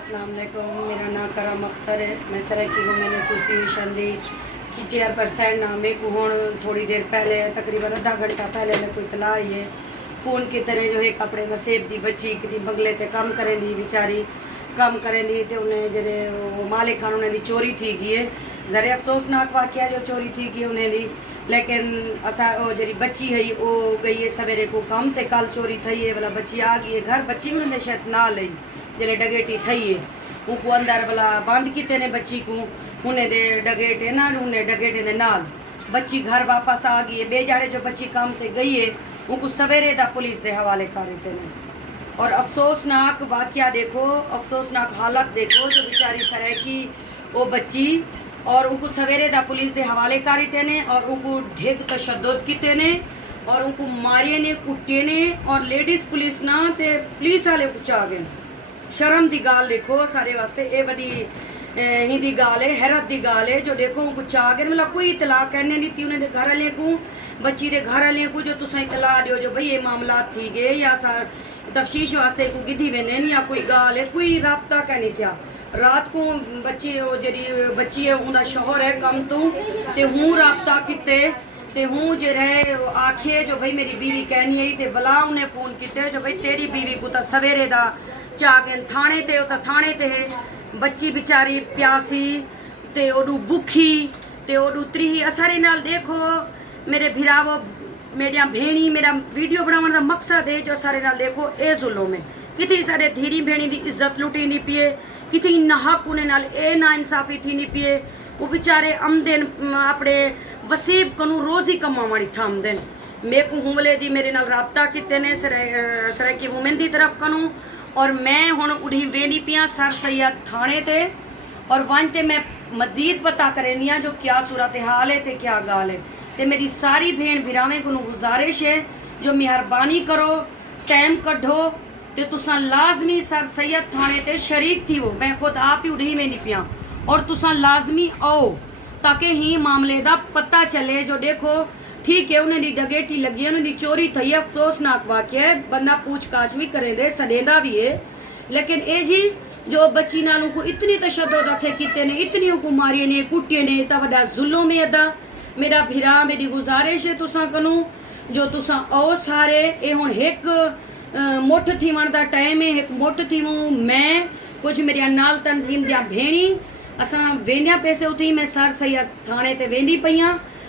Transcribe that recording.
अस्सलाम वालेकुम। मेरा नाम करम अख्तर है। मैं सराइकी वुमेन एसोसिएशन की चेयरपर्सन नामे को हूँ थोड़ी देर पहले तकरीबन आधा घंटा पहले मैं कोई इतला आई है फ़ोन की तरह जो है कपड़े मसेब दी बच्ची कि बंगले ते कम करें दी बेचारी कम करें दी तो उन्हें जरे मालिक खान उन्हें दी चोरी थी गई है। ज़रे अफसोसनाक वाक़या जो चोरी थी गई उन्हें दी, लेकिन असा जरी बच्ची है वो गई है सवेरे को कम ते कल चोरी थी है वाला बच्ची आ गई है घर। बच्ची भी उन्हें शायद ना ली जले डगेटी थी है उनको अंदर वाला बंद किते ने बच्ची को उन्हें दे डगेटे ना उन्हें डगेटे दे नाल बच्ची घर वापस आ गई है। बेजाड़े जो बच्ची काम ते गई है उनको सवेरे दा पुलिस दे हवाले कर देते ने। और अफसोसनाक वाक़या देखो, अफसोसनाक हालत देखो जो बेचारी सराइकी वो बच्ची और उनको सवेरे दा पुलिस दे हवाले कर देते ने और उनको ढेग तशद्दुद किते ने और उनको मारिए ने कुटे ने और लेडीज़ पुलिस ना ते पुलिस वाले कुछ आ गए। शर्म दी गाल देखो सारे वास्ते ये बड़ी हिंदी गाल है, हैरत दी गाल है जो देखो उनको चा गए मतलब कोई इतला करने नहीं थी उन्हें घर वाले को बच्ची दे घर वाले को जो तुम इतला दियो जो भाई ये मामला थी गए या तफ्शीश वास्ते को गिधी वेंदे या कोई गाल है कोई रबता का नहीं था। रात को बच्ची जी बच्ची है उनका शोहर है कम तो हूँ रबता किते ते हूँ जो है आखे जो भाई मेरी बीवी कहनी है ते बला उन्हें फ़ोन किते जो भाई तेरी बीवी को तो सवेरे दा चागन थाने ते थाने ते बच्ची बेचारी प्यासी ते ओडू भुखी ते ओडू त्रीही असारे नाल देखो मेरे भिरावो मेरिया भेणी मेरा वीडियो बनाने का मकसद है जो सारे नाल देखो ए जुल्म है कितनी सारे धीरी भेणी की इज्जत लुटी नहीं पिए कितनी नाहक उन्हें नाल ए ना इंसाफी थी नहीं पिए वो बेचारे आमदन अपने वसीब कनू रोज़ी कमावणी थामदन मेरे को हुमले दी मेरे नाल राबता किते ने सराइकी वुमेन की तरफ कनू और मैं हुण उड़ी वेंदी पिया सर सैयद थाने ते और वन ते मैं मजीद पता करेंदी जो क्या सूरत हाल है ते क्या गाल है ते मेरी सारी भेण भिरावें को गुजारिश है जो मेहरबानी करो टाइम कढो ते तुसा लाजमी सर सैयद थाने ते शरीक थी वो मैं खुद आप ही उड़ी वेंदी पिया और तुसा लाजमी आओ ताकि ही मामले का पता चले जो देखो ठीक है उन्हें दी डगेटी लगी है उन्हें दी चोरी थी अफसोसनाक वाक़या है बंदा पूछताछ भी करे दे सदेंदा भी है लेकिन ए जी जो बच्ची नालों को इतनी तशद्दुद रखे किते ने इतनी को मारिए ने कुटिए ने इतना वड्डा जुल्म है अदा मेरा भिरा मेरी गुजारिश है तुसा कनू जो तुसा आओ सारे ए हुण एक मुठ थीवण दा टाइम है एक मुठ थीवूं मैं कुछ मेरे नाल तंजीम दियां भेणी असां वेंदियां पैसे उथी मैं सर सैयद थाने ते वेंदी पईयां